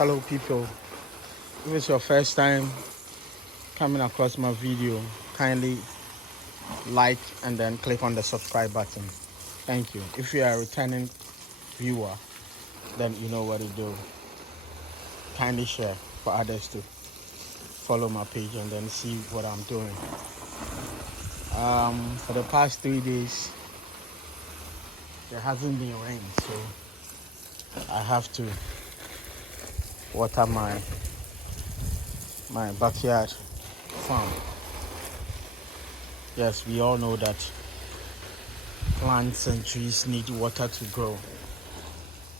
Hello people, if it's your first time coming across my video, kindly like and then click on the subscribe button. Thank you. If you are a returning viewer, then you know what to do. Kindly share for others to follow my page and then see what I'm doing. For the past 3 days there hasn't been rain, so I have to water my backyard farm. Yes, we all know that plants and trees need water to grow,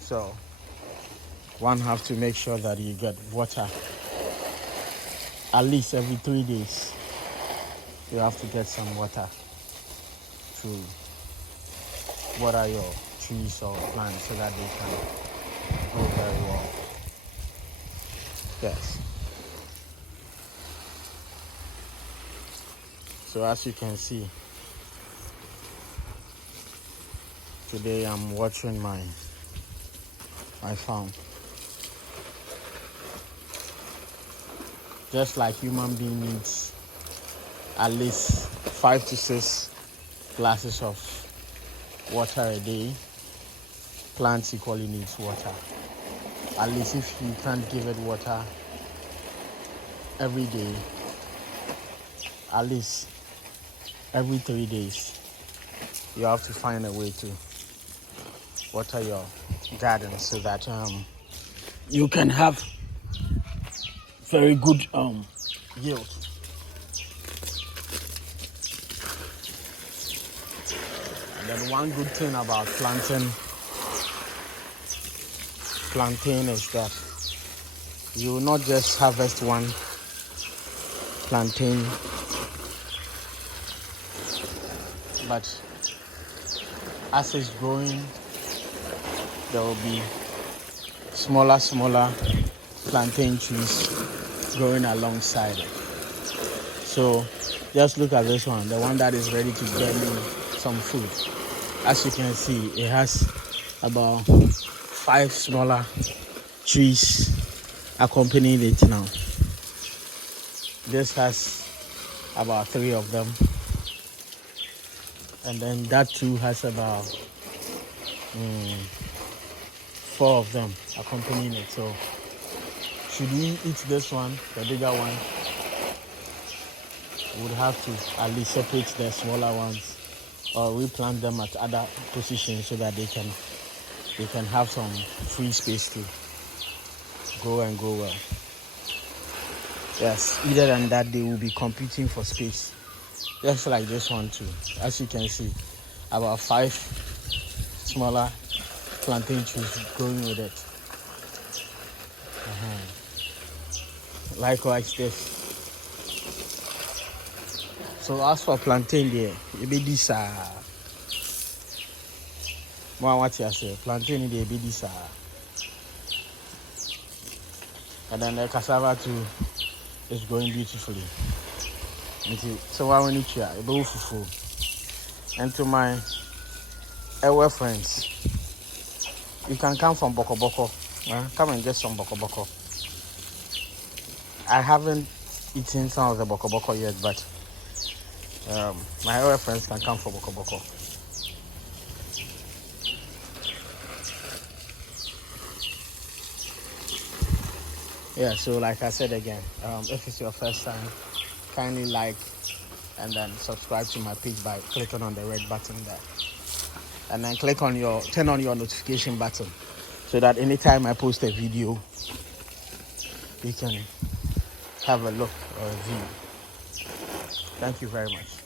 so one have to make sure that you get water at least every 3 days. You have to get some water to water your trees or plants so that they can grow very well. Yes. So as you can see, today I'm watering my farm. Just like human being needs at least 5 to 6 glasses of water a day, plants equally needs water. At least if you can't give it water every day, at least every 3 days, you have to find a way to water your garden so that you can have very good yield. And then one good thing about plantain is that you will not just harvest one plantain, but as it's growing, there will be smaller plantain trees growing alongside it. So just look at this one, the one that is ready to get me some food. As you can see, it has about 5 smaller trees accompanying it now. This has about 3 of them, and then that too has about 4 of them accompanying it. So should we eat this one, the bigger one, we would have to at least separate the smaller ones or replant them at other positions so that they can have some free space to grow and grow well. Yes, either than that they will be competing for space, just like this one too. As you can see, about 5 smaller plantain trees growing with it. Likewise this. So as for plantain there, it be this what you say, plantain there be this and then the cassava too is growing beautifully. So why we need to fufu. And to my our friends, you can come from Boko Boko. Come and get some Boko Boko. I haven't eaten some of the Boko Boko yet, but my other friends can come for Boko Boko. Yeah, so like I said again, if it's your first time, kindly like and then subscribe to my page by clicking on the red button there. And then turn on your notification button so that anytime I post a video, you can have a look or a view. Thank you very much.